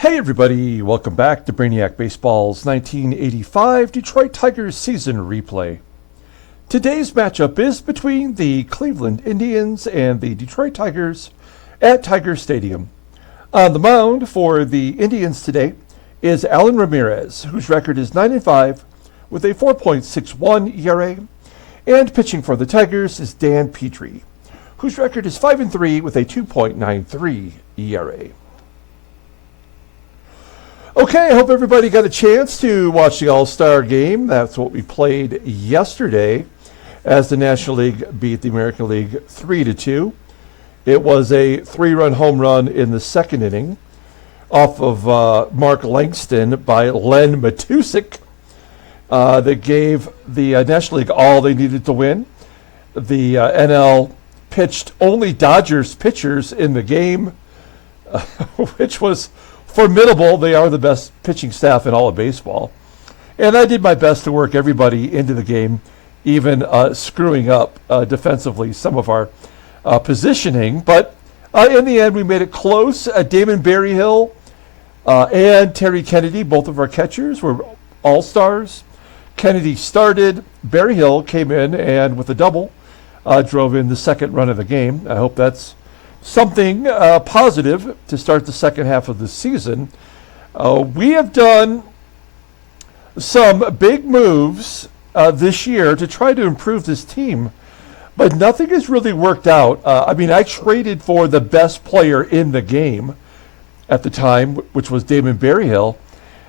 Hey everybody, welcome back to Brainiac Baseball's 1985 Detroit Tigers season replay. Today's matchup is between the Cleveland Indians and the Detroit Tigers at Tiger Stadium. On the mound for the Indians today is Allan Ramirez, whose record is 9-5 with a 4.61 ERA, and pitching for the Tigers is Dan Petry, whose record is 5-3 with a 2.93 ERA. Okay, I hope everybody got a chance to watch the All-Star game. That's what we played yesterday as the National League beat the American League 3-2. It was a 3-run home run in the second inning off of Mark Langston by Len Matusik that gave the National League all they needed to win. The NL pitched only Dodgers pitchers in the game, which was formidable. They are the best pitching staff in all of baseball. And I did my best to work everybody into the game, even screwing up defensively some of our positioning. But in the end, we made it close. Damon, Berryhill, and Terry Kennedy, both of our catchers, were all-stars. Kennedy started. Berryhill came in and with a double drove in the second run of the game. I hope that's something positive to start the second half of the season. We have done some big moves this year to try to improve this team, but nothing has really worked out. I traded for the best player in the game at the time, which was Damon Berryhill,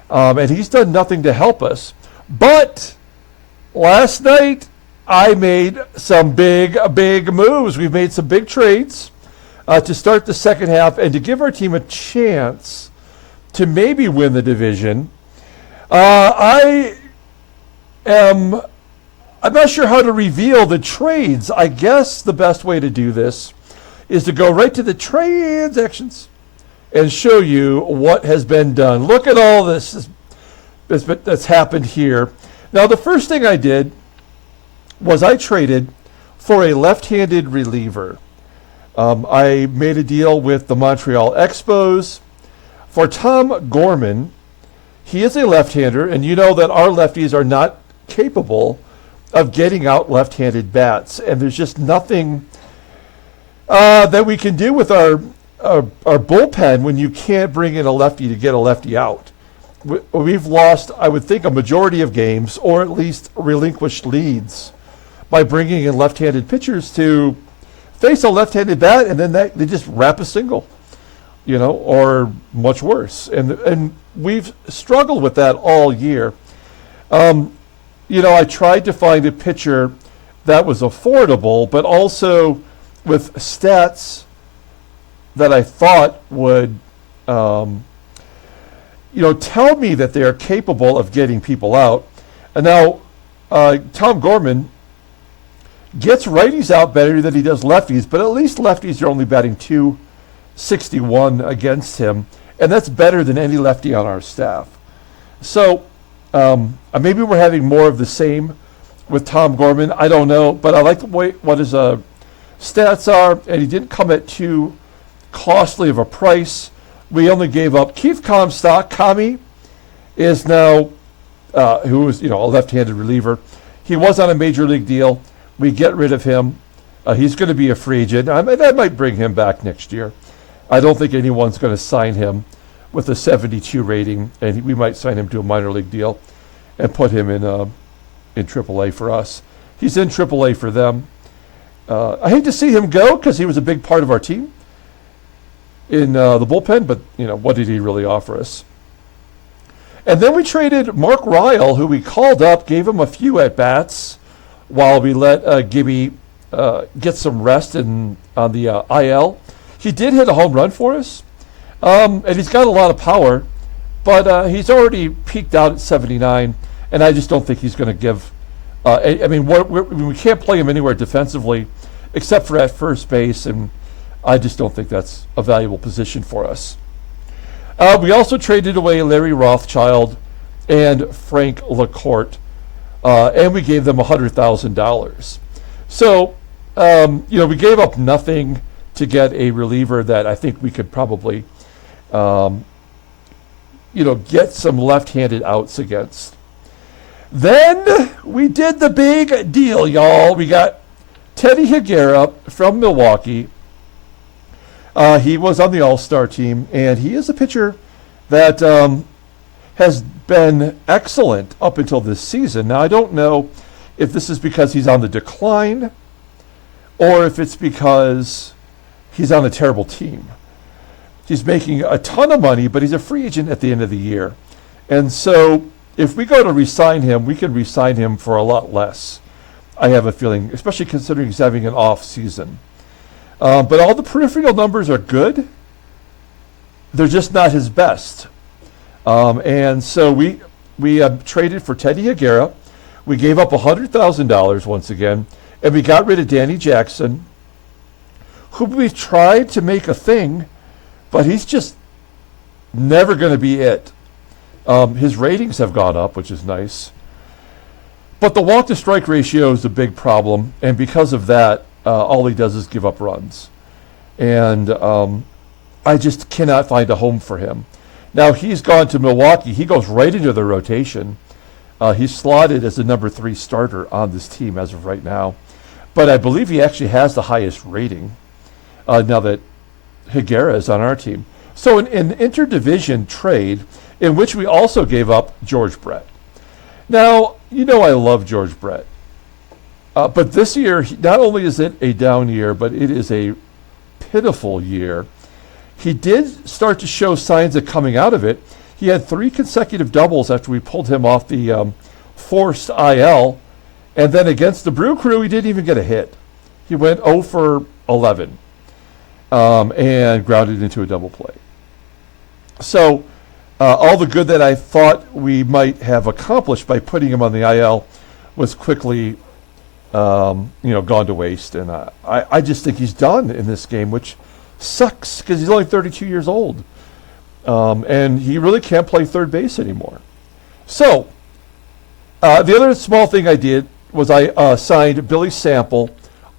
and he's done nothing to help us. But last night, I made some big moves. We've made some big trades to start the second half and to give our team a chance to maybe win the division. I'm not sure how to reveal the trades. I guess the best way to do this is to go right to the transactions and show you what has been done. Look at all this that's happened here. Now, the first thing I did was I traded for a left-handed reliever. I made a deal with the Montreal Expos for Tom Gorman. He is a left-hander, and you know that our lefties are not capable of getting out left-handed bats, and there's just nothing that we can do with our bullpen when you can't bring in a lefty to get a lefty out. We've lost, I would think, a majority of games, or at least relinquished leads, by bringing in left-handed pitchers to face a left-handed bat, and then they just wrap a single, or much worse. And we've struggled with that all year. I tried to find a pitcher that was affordable, but also with stats that I thought would, tell me that they are capable of getting people out. And now, Tom Gorman gets righties out better than he does lefties, but at least lefties are only batting .261 against him, and that's better than any lefty on our staff. So maybe we're having more of the same with Tom Gorman. I don't know, but I like the way what his stats are, and he didn't come at too costly of a price. We only gave up Keith Comstock. Kami is now, who is a left-handed reliever. He was on a major league deal. We get rid of him. He's going to be a free agent. I might bring him back next year. I don't think anyone's going to sign him with a 72 rating, and we might sign him to a minor league deal and put him in AAA for us. He's in AAA for them. I hate to see him go because he was a big part of our team in the bullpen, but what did he really offer us? And then we traded Mark Ryle, who we called up, gave him a few at-bats, while we let Gibby get some rest on the IL. He did hit a home run for us, and he's got a lot of power, but he's already peaked out at 79, and I just don't think he's going to give. We can't play him anywhere defensively except for at first base, and I just don't think that's a valuable position for us. We also traded away Larry Rothschild and Frank LaCourte. And we gave them $100,000. So, we gave up nothing to get a reliever that I think we could probably get some left-handed outs against. Then we did the big deal, y'all. We got Teddy Higuera from Milwaukee. He was on the All-Star team, and he is a pitcher that has been excellent up until this season. Now, I don't know if this is because he's on the decline or if it's because he's on a terrible team. He's making a ton of money, but he's a free agent at the end of the year. And so if we go to re-sign him, we can re-sign him for a lot less, I have a feeling, especially considering he's having an off season. But all the peripheral numbers are good. They're just not his best. And so we traded for Teddy Higuera. We gave up $100,000 once again, and we got rid of Danny Jackson, who we tried to make a thing, but he's just never going to be it. His ratings have gone up, which is nice. But the walk-to-strike ratio is a big problem, and because of that, all he does is give up runs. And I just cannot find a home for him. Now, he's gone to Milwaukee. He goes right into the rotation. He's slotted as the number 3 starter on this team as of right now. But I believe he actually has the highest rating now that Higuera is on our team. So an interdivision trade in which we also gave up George Brett. Now, I love George Brett. But this year, not only is it a down year, but it is a pitiful year. He did start to show signs of coming out of it. He had 3 consecutive doubles after we pulled him off the forced IL. And then against the Brew Crew, he didn't even get a hit. He went 0 for 11 and grounded into a double play. So all the good that I thought we might have accomplished by putting him on the IL was quickly gone to waste. And I just think he's done in this game, which sucks because he's only 32 years old. And he really can't play third base anymore. So the other small thing I did was I signed Billy Sample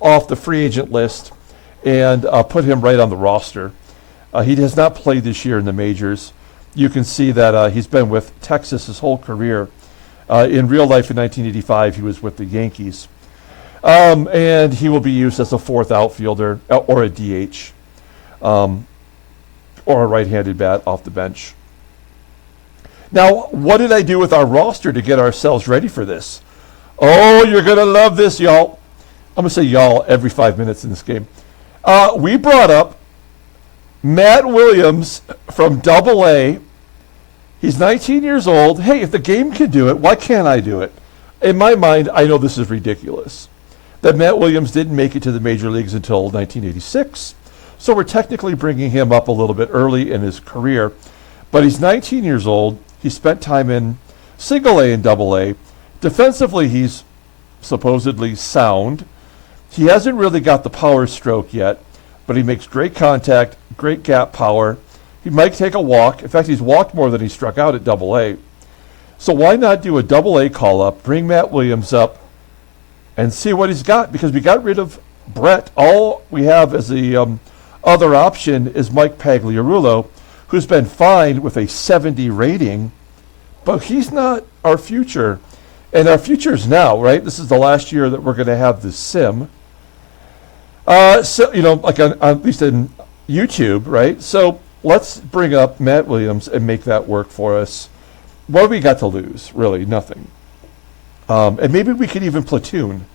off the free agent list and put him right on the roster. He has not played this year in the majors. You can see that he's been with Texas his whole career. In real life in 1985, he was with the Yankees. And he will be used as a 4th outfielder or a DH or a right-handed bat off the bench. Now, what did I do with our roster to get ourselves ready for this? Oh, you're going to love this, y'all. I'm going to say y'all every 5 minutes in this game. We brought up Matt Williams from Double-A. He's 19 years old. Hey, if the game can do it, why can't I do it? In my mind, I know this is ridiculous, that Matt Williams didn't make it to the major leagues until 1986. So we're technically bringing him up a little bit early in his career. But he's 19 years old. He spent time in Single-A and Double-A. Defensively, he's supposedly sound. He hasn't really got the power stroke yet, but he makes great contact, great gap power. He might take a walk. In fact, he's walked more than he struck out at Double-A. So why not do a Double-A call-up, bring Matt Williams up, and see what he's got? Because we got rid of Brett. All we have as the other option is Mike Pagliarulo, who's been fine with a 70 rating, but he's not our future. And our future is now, right? This is the last year that we're going to have this sim. So, like at least in YouTube, right? So let's bring up Matt Williams and make that work for us. What do we got to lose? Really, nothing. And maybe we could even platoon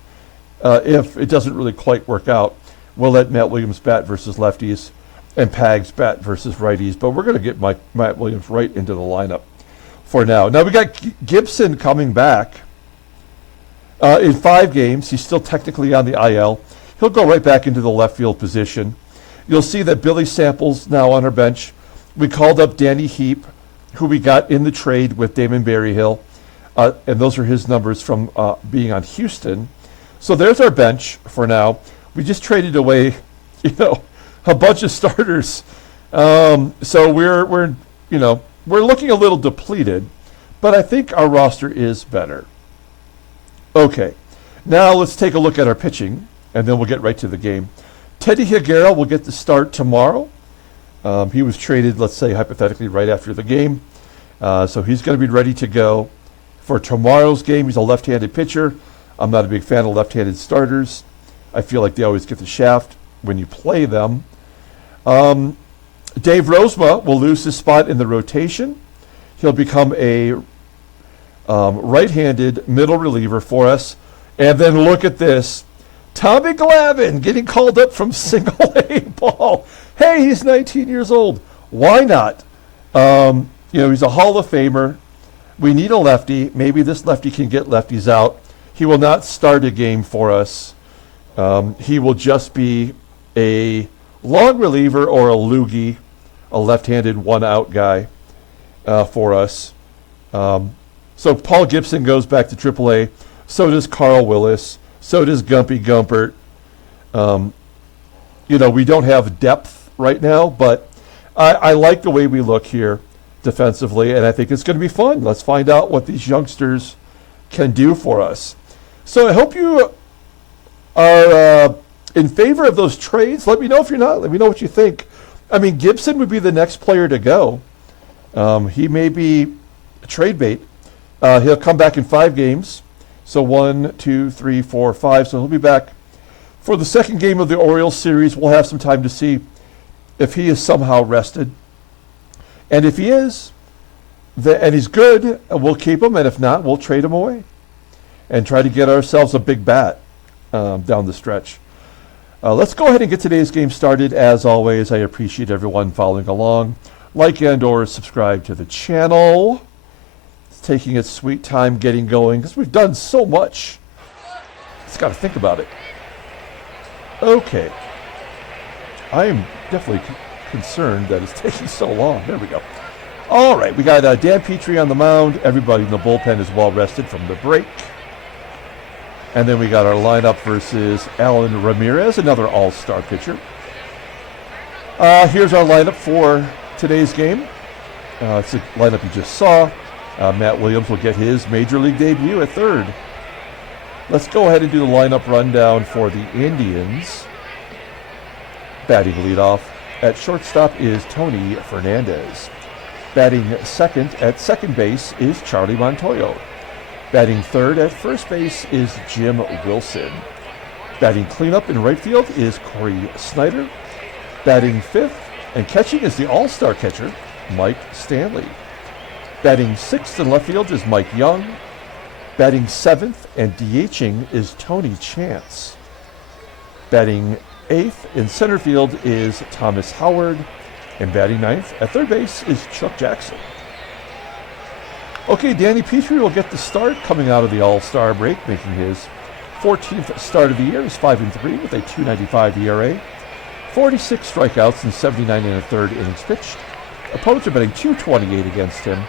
if it doesn't really quite work out. We'll let Matt Williams bat versus lefties and Pags bat versus righties, but we're going to get Matt Williams right into the lineup for now. Now we got Gibson coming back in 5 games. He's still technically on the IL. He'll go right back into the left field position. You'll see that Billy Sample's now on our bench. We called up Danny Heap, who we got in the trade with Damon Berryhill, and those are his numbers from being on Houston. So there's our bench for now. We just traded away, a bunch of starters. So we're looking a little depleted, but I think our roster is better. Okay, now let's take a look at our pitching, and then we'll get right to the game. Teddy Higuera will get the start tomorrow. He was traded, let's say, hypothetically, right after the game. So he's going to be ready to go for tomorrow's game. He's a left-handed pitcher. I'm not a big fan of left-handed starters. I feel like they always get the shaft when you play them. Dave Rozema will lose his spot in the rotation. He'll become a right-handed middle reliever for us. And then look at this. Tommy Glavine getting called up from single A ball. Hey, he's 19 years old. Why not? He's a Hall of Famer. We need a lefty. Maybe this lefty can get lefties out. He will not start a game for us. He will just be a long reliever or a loogie, a left-handed one-out guy for us. So Paul Gibson goes back to AAA. So does Carl Willis. So does Gumpy Gumpert. We don't have depth right now, but I like the way we look here defensively, and I think it's going to be fun. Let's find out what these youngsters can do for us. So I hope you are in favor of those trades. Let me know if you're not. Let me know what you think. I mean, Gibson would be the next player to go. He may be a trade bait. He'll come back in 5 games. So 1, 2, 3, 4, 5. So he'll be back for the second game of the Orioles series. We'll have some time to see if he is somehow rested. And if he is, and he's good, we'll keep him. And if not, we'll trade him away and try to get ourselves a big bat down the stretch. Let's go ahead and get today's game started. As always, I appreciate everyone following along. Like and or subscribe to the channel. It's taking its sweet time getting going because we've done so much. Just got to think about it. Okay. I am definitely concerned that it's taking so long. There we go. All right, we got Dan Petry on the mound. Everybody in the bullpen is well rested from the break. And then we got our lineup versus Allan Ramirez, another all-star pitcher. Here's our lineup for today's game. It's the lineup you just saw. Matt Williams will get his major league debut at third. Let's go ahead and do the lineup rundown for the Indians. Batting leadoff at shortstop is Tony Fernandez. Batting second at second base is Charlie Montoyo. Batting third at first base is Jim Wilson. Batting cleanup in right field is Cory SNYDER. Batting fifth and catching is the all-star catcher, Mike Stanley. Batting sixth in left field is Mike Young. Batting seventh and DHing is Tony Chance. Batting eighth in center field is Thomas Howard. And batting ninth at third base is Chuck Jackson. Okay, Danny Petry will get the start coming out of the All-Star break, making his 14th start of the year. He's 5-3 with a .295 ERA, 46 strikeouts and 79 1/3 innings pitched. Opponents are betting .228 against him.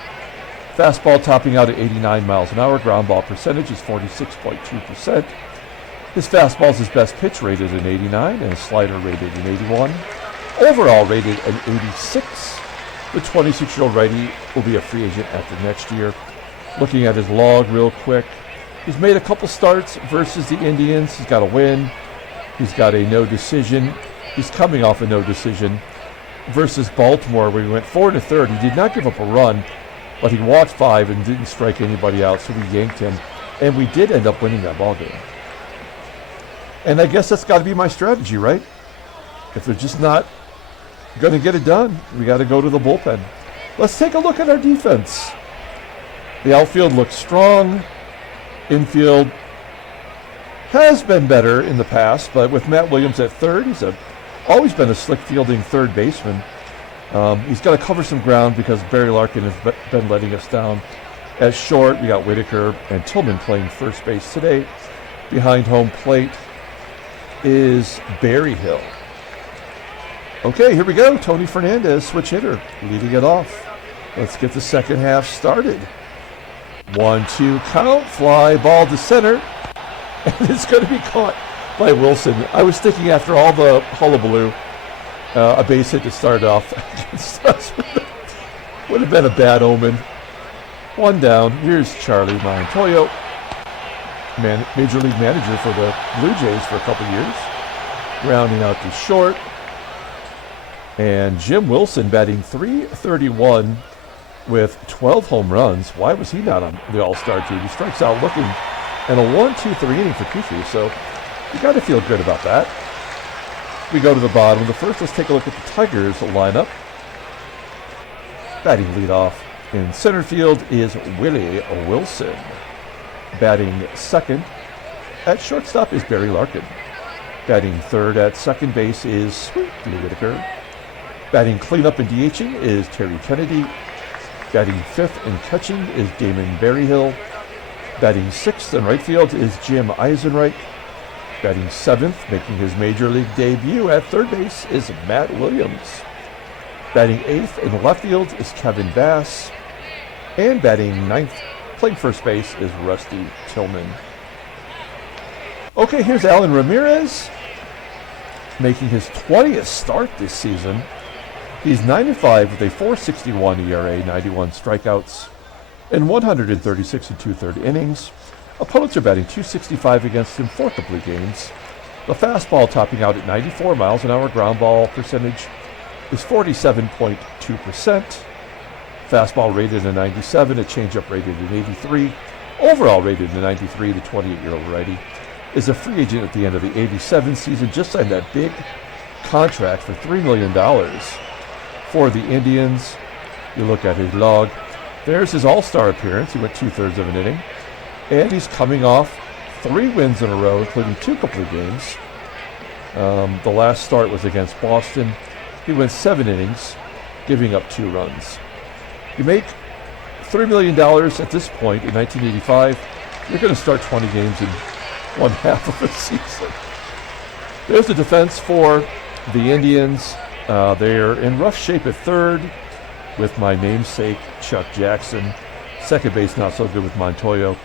Fastball topping out at 89 miles an hour. Ground ball percentage is 46.2%. His fastball is his best pitch, rated an 89, and his slider rated an 81. Overall rated an 86. The 26-year-old righty will be a free agent after next year. Looking at his log real quick, he's made a couple starts versus the Indians. He's got a win. He's got a no decision. He's coming off a no decision versus Baltimore, where he went 4 1/3. He did not give up a run, but he walked 5 and didn't strike anybody out, so we yanked him. And we did end up winning that ball game. And I guess that's got to be my strategy, right? If they're just not going to get it done, we got to go to the bullpen. Let's take a look at our defense. The outfield looks strong. Infield has been better in the past, but with Matt Williams at third, he's always been a slick fielding third baseman. He's got to cover some ground because Barry Larkin has been letting us down. At short, we got Whitaker and Tillman playing first base today. Behind home plate is Berryhill. Okay, here we go. Tony Fernandez, switch hitter, leading it off. Let's get the second half started. 1-2 count, fly ball to center, and it's going to be caught by Wilson. I was thinking after all the hullabaloo, a base hit to start off against us would have been a bad omen. 1 down. Here's Charlie Montoyo, major league manager for the Blue Jays for a couple years, rounding out to short. And Jim Wilson batting .331 with 12 home runs. Why was he not on the All-Star team? He strikes out looking, and a 1-2-3 inning for Petry, so you got to feel good about that. We go to the bottom of the first. Let's take a look at the Tigers lineup. Batting leadoff in center field is Willie Wilson. Batting second at shortstop is Barry Larkin. Batting third at second base is WHITAKER. Batting cleanup and DHing is Terry Kennedy. Batting fifth and catching is Damon Berryhill. Batting sixth in right field is Jim EISENREICH. Batting seventh, making his major league debut at third base, is Matt Williams. Batting eighth in left field is Kevin Bass. And batting ninth, playing first base, is Rusty Tillman. Okay, here's Allan Ramirez, making his 20th start this season. He's 9-5 with a 4.61 ERA, 91 strikeouts, and 136 2/3 innings. Opponents are batting .265 against him, 4 complete games. The fastball topping out at 94 miles an hour. Ground ball percentage is 47.2%. Fastball rated a 97, a changeup rated an 83. Overall rated a 93. The 28-year-old righty is a free agent at the end of the 87 season. Just signed that big contract for $3 million for the Indians. You look at his log. There's his all-star appearance. He went 2/3 of an inning. And he's coming off 3 wins in a row, including 2 complete games. The last start was against Boston. He went 7 innings, giving up 2 runs. You make $3 million at this point in 1985. You're going to start 20 games in one half of a season. There's the defense for the Indians. They're in rough shape at third with my namesake, Chuck Jackson. Second base, not so good with Montoyo.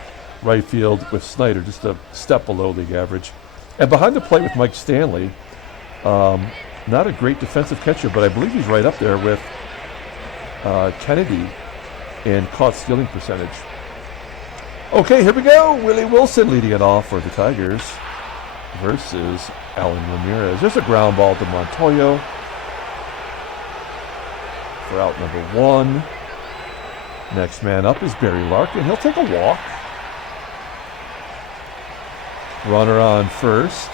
Right field with SNYDER, just a step below league average. And behind the plate with Mike Stanley, not a great defensive catcher, but I believe he's right up there with Kennedy in caught stealing percentage. Okay, here we go. Willie Wilson leading it off for the Tigers versus Allan Ramirez. There's a ground ball to Montoyo for out number 1. Next man up is Barry Larkin. He'll take a walk. Runner on first.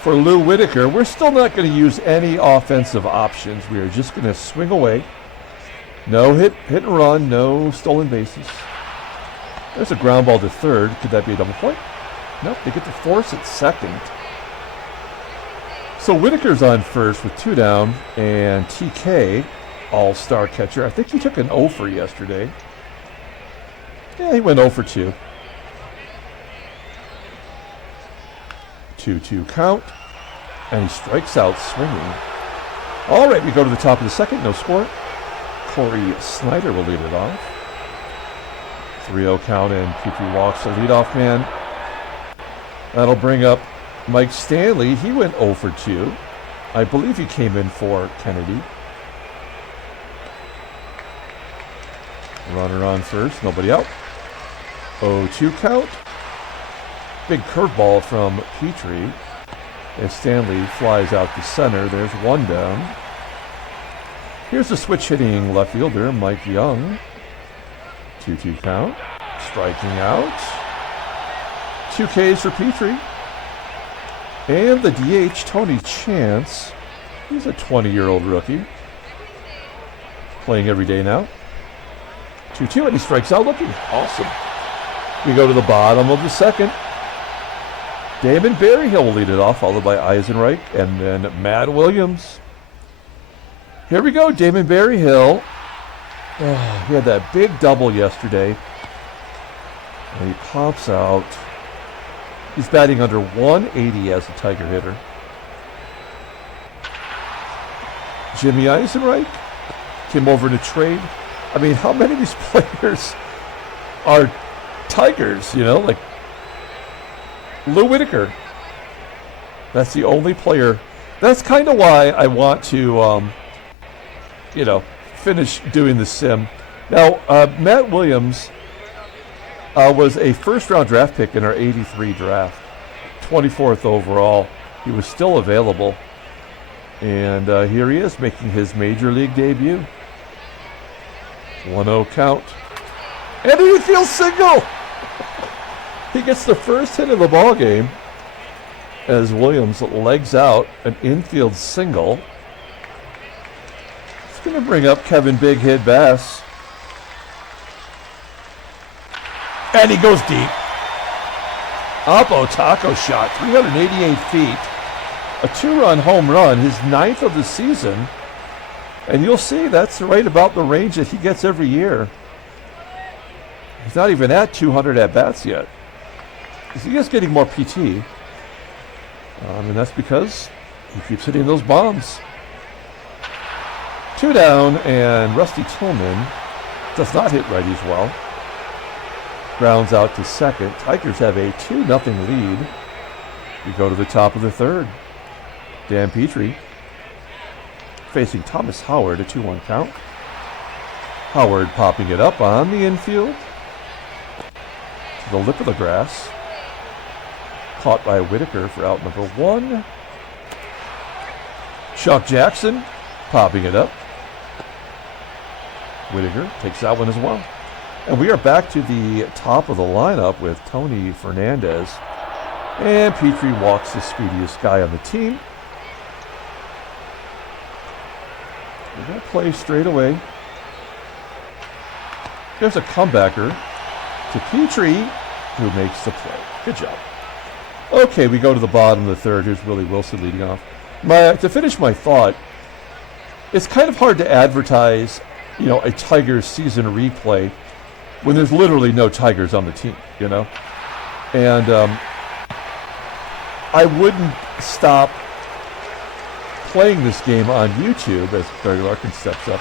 For WHITAKER, we're still not going to use any offensive options. We are just going to swing away. No hit and run, no stolen bases. There's a ground ball to third. Could that be a double play? Nope, they get to force at second. So WHITAKER's on first with 2 down, and TK, all-star catcher. I think he took an 0 for yesterday. Yeah, he went 0 for 2. 2-2 count, and he strikes out swinging. All right, we go to the top of the second, no score. Cory SNYDER will lead it off. 3-0 count, and Petry walks the leadoff man. That'll bring up Mike Stanley. He went 0 for 2. I believe he came in for Kennedy. Runner on first, nobody out. 0-2 count. Big curveball from Petry as Stanley flies out to center. There's 1 down. Here's the switch hitting left fielder, Mike Young. 2-2 count. Striking out. 2 Ks for Petry. And the DH, Tony Chance. He's a 20-year-old rookie. Playing every day now. 2-2, and he strikes out looking awesome. We go to the bottom of the second. Damon Berryhill will lead it off, followed by EISENREICH, and then Matt Williams. Here we go, Damon Berryhill. Oh, he had that big double yesterday. And he pops out. He's batting under 180 as a Tiger hitter. Jimmy EISENREICH came over in a trade. I mean, how many of these players are Tigers, you know, like WHITAKER. That's the only player. That's kind of why I want to, finish doing the sim. Now, Matt Williams was a first-round draft pick in our 83 draft, 24th overall. He was still available. And here he is making his major league debut. 1-0 count. And an infield single! He gets the first hit of the ball game as Williams legs out an infield single. It's going to bring up Kevin Big Hit Bass. And he goes deep. Oppo taco shot, 388 feet. A 2-run home run, his 9th of the season. And you'll see that's right about the range that he gets every year. He's not even at 200 at-bats yet. He is getting more PT. And that's because he keeps hitting those bombs. 2 down, and Rusty Tillman does not hit righties well. Grounds out to second. Tigers have a 2-0 lead. We go to the top of the third. Dan Petry facing Thomas Howard, a 2-1 count. Howard popping it up on the infield. To the lip of the grass. Caught by Whitaker for out number 1. Chuck Jackson popping it up. Whitaker takes that one as well. And we are back to the top of the lineup with Tony Fernandez. And Petry walks the speediest guy on the team. We're going to play straight away. There's a comebacker to Petry, who makes the play. Good job. Okay, we go to the bottom of the third. Here's Willie Wilson leading off. To finish my thought, it's kind of hard to advertise, a Tigers season replay when there's literally no Tigers on the team, And I wouldn't stop playing this game on YouTube as Barry Larkin steps up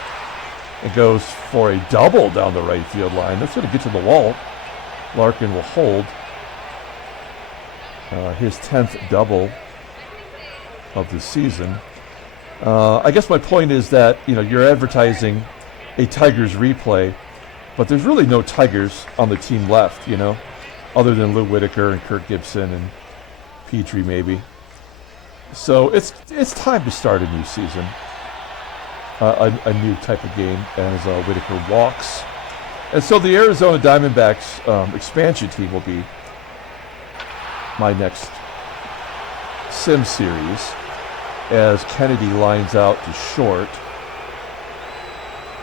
and goes for a double down the right field line. That's going to get to the wall. Larkin will hold his 10th double of the season. I guess my point is that, you're advertising a Tigers replay, but there's really no Tigers on the team left, other than Lou Whitaker and Kirk Gibson and Petry maybe. So it's time to start a new season, a new type of game as Whitaker walks. And so the Arizona Diamondbacks expansion team will be my next sim series as Kennedy lines out to short.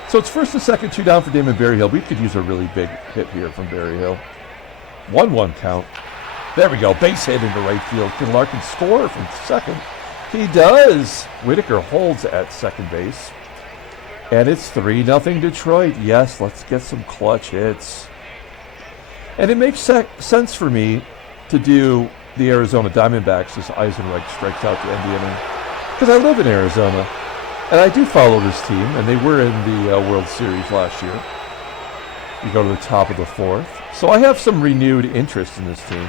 So it's first and second, 2 down for Damon Berryhill. We could use a really big hit here from Berryhill. 1-1 count. There we go. Base hit into right field. Can Larkin score from second? He does. Whitaker holds at second base. And it's 3-0 Detroit. Yes, let's get some clutch hits. And it makes sense for me to do the Arizona Diamondbacks as EISENREICH strikes out to end the inning. Because I live in Arizona. And I do follow this team. And they were in the World Series last year. You go to the top of the fourth. So I have some renewed interest in this team.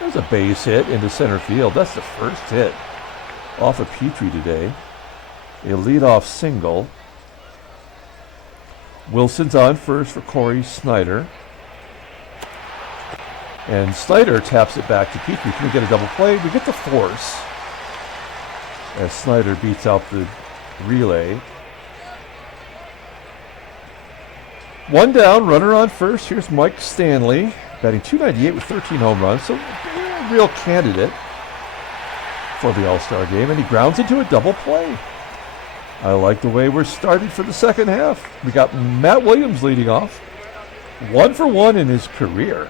There's a base hit into center field. That's the first hit off of Petry today. A leadoff single. Wilson's on first for Cory SNYDER. And SNYDER taps it back to Petry. Can we get a double play? We get the force as SNYDER beats out the relay. 1 down, runner on first. Here's Mike Stanley, batting .298 with 13 home runs. So a real candidate for the All-Star game. And he grounds into a double play. I like the way we're starting for the second half. We got Matt Williams leading off. 1 for 1 in his career.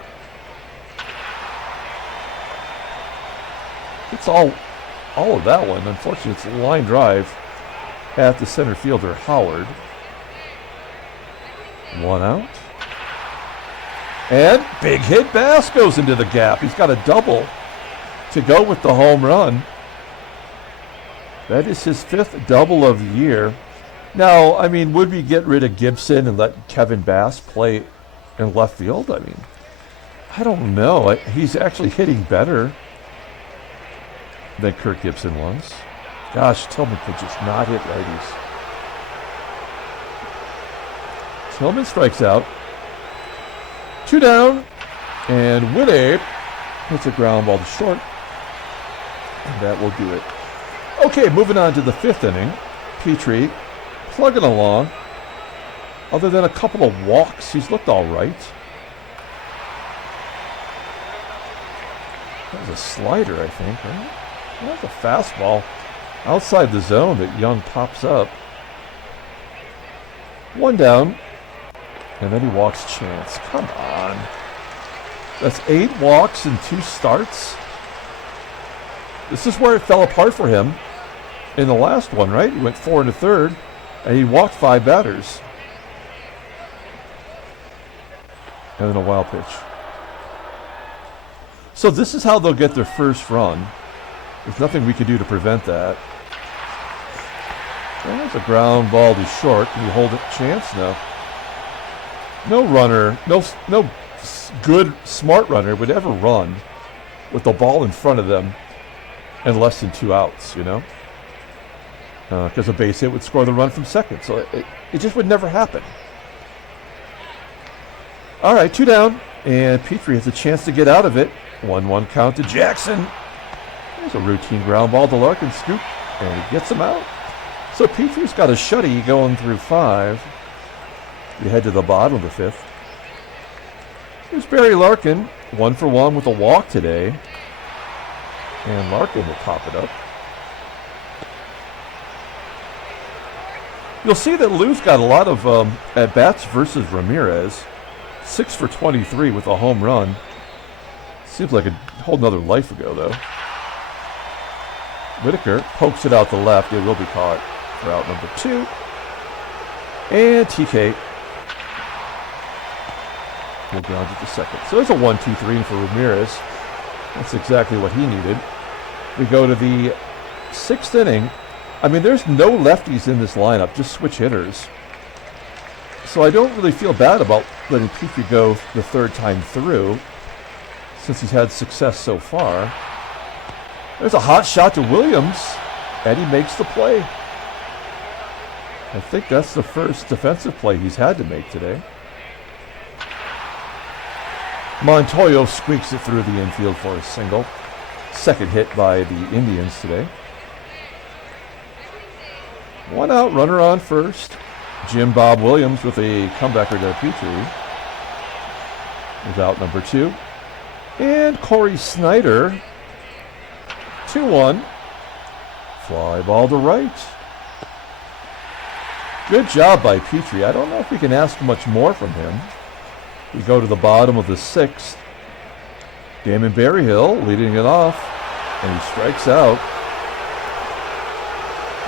It's all of that one. Unfortunately, it's a line drive at the center fielder, Howard. 1 out. And big hit Bass goes into the gap. He's got a double to go with the home run. That is his 5th double of the year. Now, would we get rid of Gibson and let Kevin Bass play in left field? I don't know. He's actually hitting better than Kirk Gibson was. Gosh, Tillman could just not hit righties. Tillman strikes out. 2 down. And Willie hits a ground ball to short. And that will do it. Okay, moving on to the 5th inning. Petry plugging along. Other than a couple of walks, he's looked all right. That was a slider, I think, right? That was a fastball outside the zone that Young pops up. 1 down. And then he walks Chance. Come on. That's 8 walks and 2 starts. This is where it fell apart for him in the last one, right? He went 4 1/3, and he walked 5 batters. And then a wild pitch. So this is how they'll get their first run. There's nothing we can do to prevent that. There's a ground ball to short. Can you hold it? Chance? No. No runner, no good, smart runner would ever run with the ball in front of them and less than 2 outs, you know? Because a base hit would score the run from second. So it just would never happen. All right, 2 down. And Petry has a chance to get out of it. 1-1 count to Jackson. There's a routine ground ball to Larkin, scoop, and he gets him out. So Petry's got a shutty going through 5. We head to the bottom of the 5th. Here's Barry Larkin, 1 for 1 with a walk today. And Larkin will pop it up. You'll see that Lou's got a lot of at-bats versus Ramirez. 6 for 23 with a home run. Seems like a whole nother life ago, though. Whitaker pokes it out the left. It will be caught for out number 2. And TK will ground it to second. So there's a 1-2-3 for Ramirez. That's exactly what he needed. We go to the 6th inning. I mean, there's no lefties in this lineup, just switch hitters. So I don't really feel bad about letting Petry go the 3rd time through, since he's had success so far. There's a hot shot to Williams, and he makes the play. I think that's the first defensive play he's had to make today. Montoyo squeaks it through the infield for a single. 2nd hit by the Indians today. 1 out, runner on first. Jim Bob Williams with a comebacker to Petry. Is out number 2. And Cory SNYDER. 2-1. Fly ball to right. Good job by Petry. I don't know if we can ask much more from him. We go to the bottom of the 6th. Damon Berryhill leading it off. And he strikes out.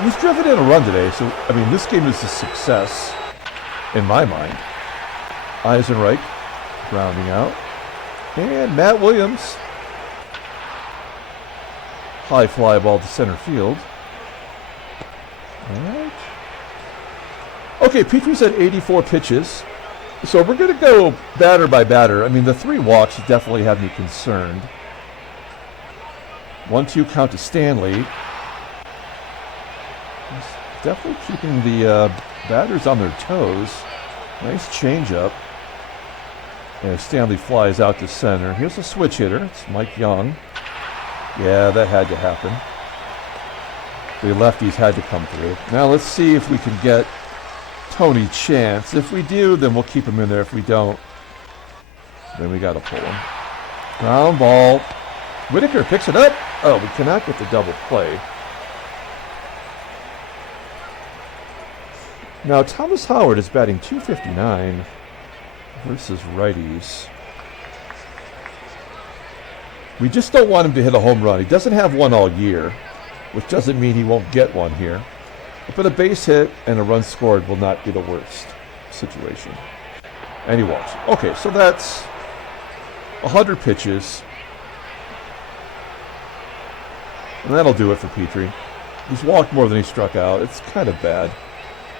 He's driven in a run today, so, I mean, this game is a success, in my mind. EISENREICH grounding out. And Matt Williams. High fly ball to center field. All right. Okay, Petry's at 84 pitches. So we're going to go batter by batter. I mean, the 3 walks definitely have me concerned. 1-2 count to Stanley. He's definitely keeping the batters on their toes. Nice changeup. And Stanley flies out to center. Here's a switch hitter. It's Mike Young. Yeah, that had to happen. The lefties had to come through. Now let's see if we can get Tony Chance. If we do, then we'll keep him in there. If we don't, then we got to pull him. Ground ball. Whitaker picks it up. Oh, we cannot get the double play. Now, Thomas Howard is batting .259 versus righties. We just don't want him to hit a home run. He doesn't have one all year, which doesn't mean he won't get one here. But a base hit and a run scored will not be the worst situation. And he walks. Okay, so that's 100 pitches. And that'll do it for Petry. He's walked more than he struck out. It's kind of bad.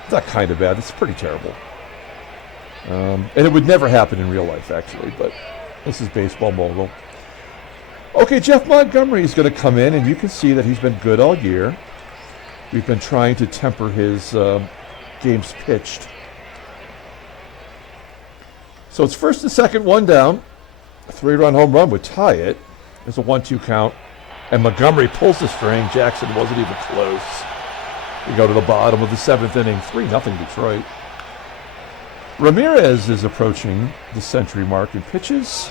It's not kind of bad. It's pretty terrible. And it would never happen in real life, actually. But this is baseball mogul. Okay, Jeff Montgomery is going to come in, and you can see that he's been good all year. We've been trying to temper his games pitched. So it's 1st and 2nd, 1 down. A 3-run home run would tie it. There's a 1-2 count. And Montgomery pulls the string. Jackson wasn't even close. We go to the bottom of the 7th inning. 3-0 Detroit. Ramirez is approaching the century mark in pitches.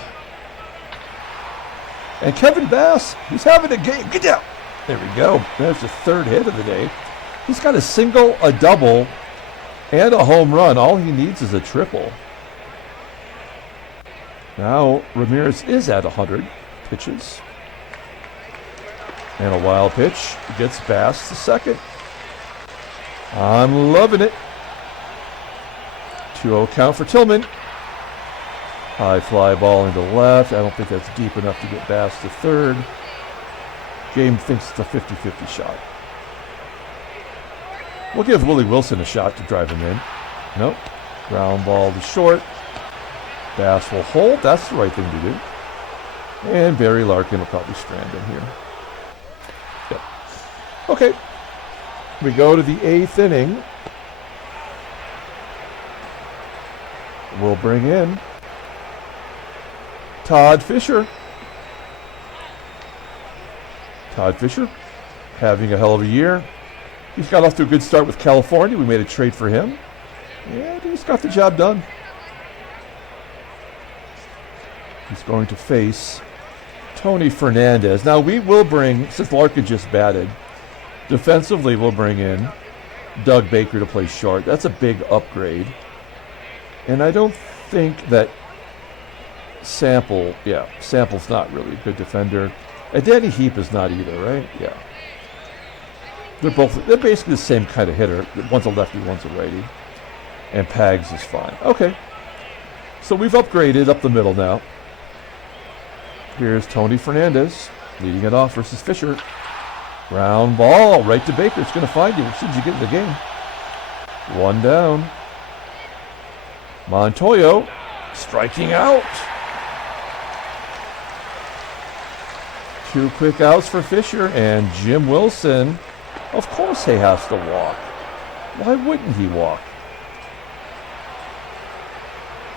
And Kevin Bass, he's having a game. Get down. There we go. There's the third hit of the day. He's got a single, a double, and a home run. All he needs is a triple. Now Ramirez is at 100 pitches. And a wild pitch gets Bass to second. I'm loving it. 2-0 count for Tillman. High fly ball into left. I don't think that's deep enough to get Bass to third. Game thinks it's a 50-50 shot. We'll give Willie Wilson a shot to drive him in. Nope. Ground ball to short. Bass will hold. That's the right thing to do. And Barry Larkin will probably strand him here. Yep. Okay. We go to the 8th inning. We'll bring in Todd Fisher. Todd Fisher having a hell of a year. He's got off to a good start with California. We made a trade for him. And he's got the job done. He's going to face Tony Fernandez. Now we will bring, since Larkin just batted, defensively we'll bring in Doug Baker to play short. That's a big upgrade. And I don't think that Sample's not really a good defender. And Danny Heap is not either, right? Yeah. They're basically the same kind of hitter. One's a lefty, one's a righty. And Pags is fine. Okay. So we've upgraded up the middle now. Here's Tony Fernandez leading it off versus Fisher. Ground ball right to Baker. It's going to find you as soon as you get in the game. One down. Montoyo striking out. 2 quick outs for Fisher, and Jim Wilson, of course he has to walk. Why wouldn't he walk?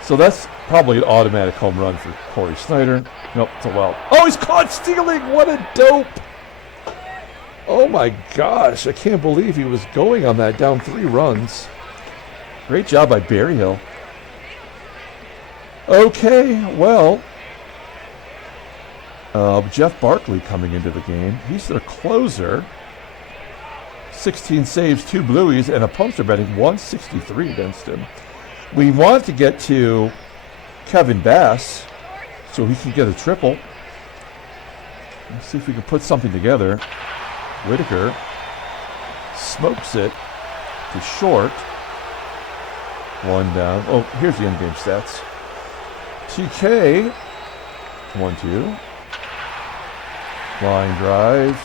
So that's probably an automatic home run for Cory SNYDER. Nope, it's a wild. Oh, he's caught stealing. What a dope. Oh my gosh, I can't believe he was going on that, down 3 runs. Great job by Berryhill. Okay, well, Jeff Barkley coming into the game. He's their closer. 16 saves, 2 blueies, and opponents are betting 163 against him. We want to get to Kevin Bass so he can get a triple. Let's see if we can put something together. Whitaker smokes it to short. 1 down. Oh, here's the end game stats. TK, 1-2. Line drive.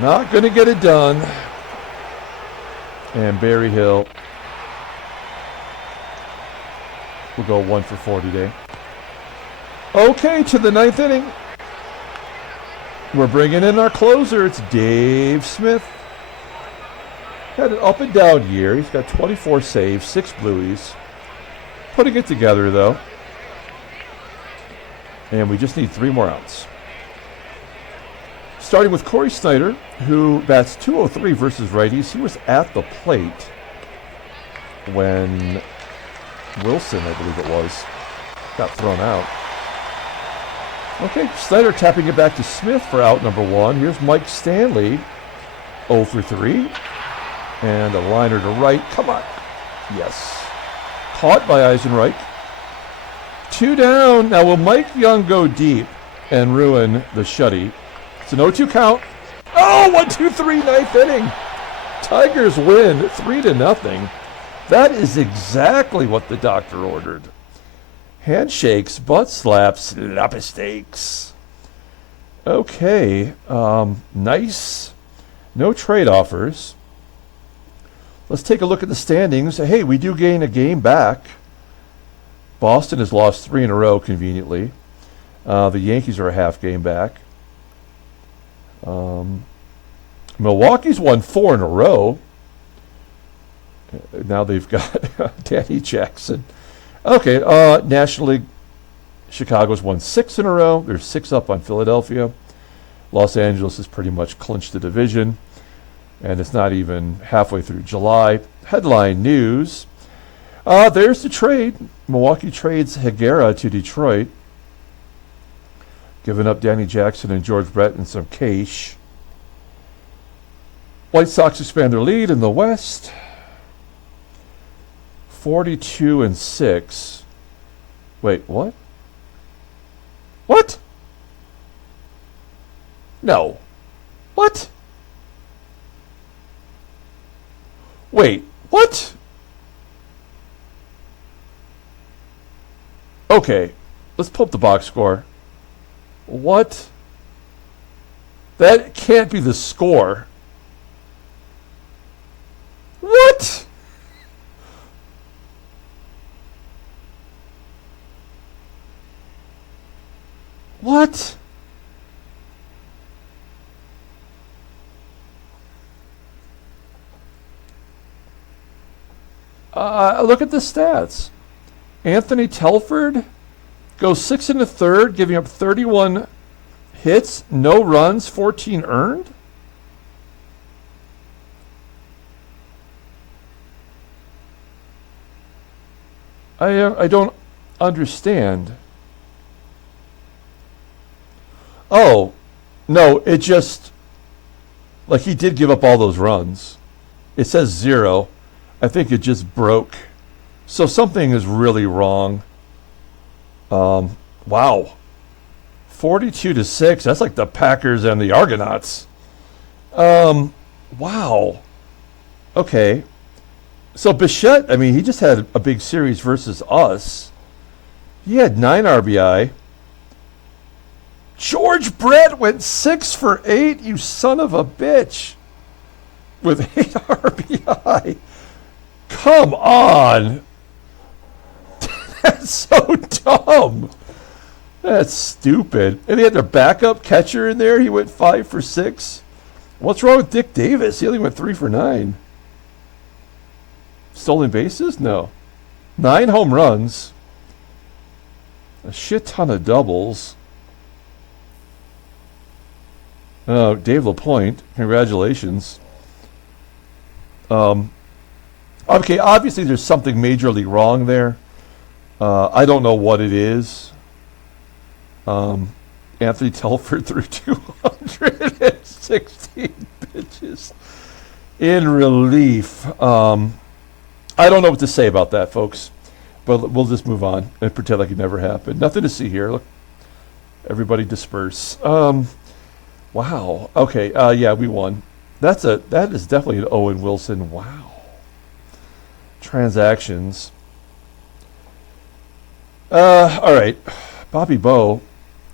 Not going to get it done. And Berryhill will go 1 for 4 today. Okay, to the 9th inning. We're bringing in our closer. It's Dave Smith. Had an up and down year. He's got 24 saves, 6 blueies. Putting it together, though. And we just need 3 more outs. Starting with Cory SNYDER, who bats .203 versus righties. He was at the plate when Wilson, I believe it was, got thrown out. Okay, SNYDER tapping it back to Smith for out number 1. Here's Mike Stanley, 0 for 3. And a liner to right. Come on. Yes. Caught by EISENREICH. 2 down. Now will Mike Young go deep and ruin the shutty? It's an 0-2 count. Oh, 1-2-3, 9th inning. Tigers win 3-0. That is exactly what the doctor ordered. Handshakes, butt slaps, slap steaks. Okay, nice. No trade offers. Let's take a look at the standings. Hey, we do gain a game back. Boston has lost 3 in a row, conveniently. The Yankees are a half game back. Milwaukee's won 4 in a row. Now they've got Danny Jackson. Okay, National League, Chicago's won 6 in a row. There's 6 up on Philadelphia. Los Angeles has pretty much clinched the division. And it's not even halfway through July. Headline news. There's the trade. Milwaukee trades Higuera to Detroit, giving up Danny Jackson and George Brett and some cash. White Sox expand their lead in the West. 42-6. Wait, what? What? No. What? Wait, what? Okay, let's pull up the box score. What? That can't be the score. What? What? Look at the stats. Anthony Telford goes 6 1/3, giving up 31 hits, no runs, 14 earned. I don't understand. Oh, no, it just, like, he did give up all those runs. It says 0. I think it just broke. So something is really wrong. Wow. 42-6. That's like the Packers and the Argonauts. Wow. Okay. So Bichette, I mean, he just had a big series versus us. He had 9 RBI. George Brett went 6 for 8, you son of a bitch, with 8 RBI. Come on. That's so dumb. That's stupid. And they had their backup catcher in there. He went 5 for 6. What's wrong with Dick Davis? He only went 3 for 9. Stolen bases? No. 9 home runs. A shit ton of doubles. Oh, Dave LaPointe, congratulations. Okay, obviously there's something majorly wrong there. I don't know what it is. Anthony Telford threw 216 pitches in relief. I don't know what to say about that, folks. But we'll just move on and pretend like it never happened. Nothing to see here. Look, everybody disperse. Wow. Okay. Yeah, we won. That is definitely an Owen Wilson. Wow. Transactions. All right. Bobby Bowe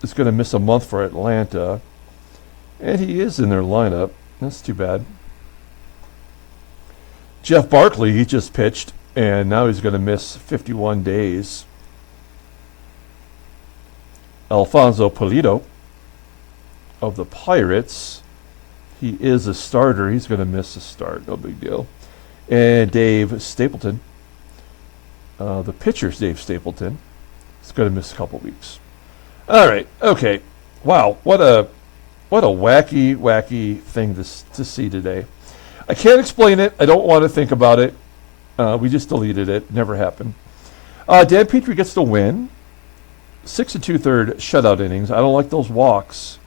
is going to miss a month for Atlanta, and he is in their lineup. That's too bad. Jeff Barkley, he just pitched, and now he's going to miss 51 days. Alfonso Pulido of the Pirates, he is a starter. He's going to miss a start. No big deal. And Dave Stapleton, the pitcher's Dave Stapleton, is going to miss a couple weeks. All right. Okay. Wow. What a wacky thing to see today. I can't explain it. I don't want to think about it. We just deleted it. Never happened. Dan Petry gets the win. 6 2/3 shutout innings. I don't like those walks.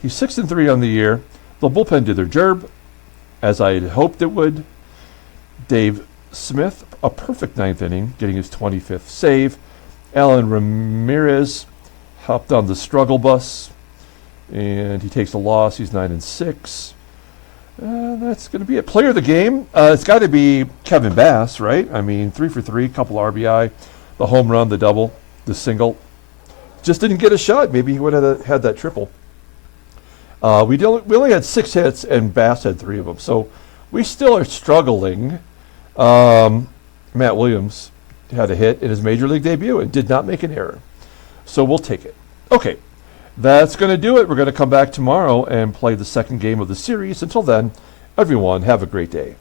He's 6-3 on the year. The bullpen did their job, as I had hoped it would. Dave Smith, a perfect 9th inning, getting his 25th save. Allan Ramirez hopped on the struggle bus, and he takes a loss. He's 9-6. That's going to be it. Player of the game, it's got to be Kevin Bass, right? I mean, 3 for 3, couple RBI, the home run, the double, the single. Just didn't get a shot. Maybe he would have had that triple. We only had 6 hits, and Bass had 3 of them. So we still are struggling. Matt Williams had a hit in his major league debut and did not make an error. So we'll take it. Okay. That's going to do it. We're going to come back tomorrow and play the second game of the series. Until then, everyone, have a great day.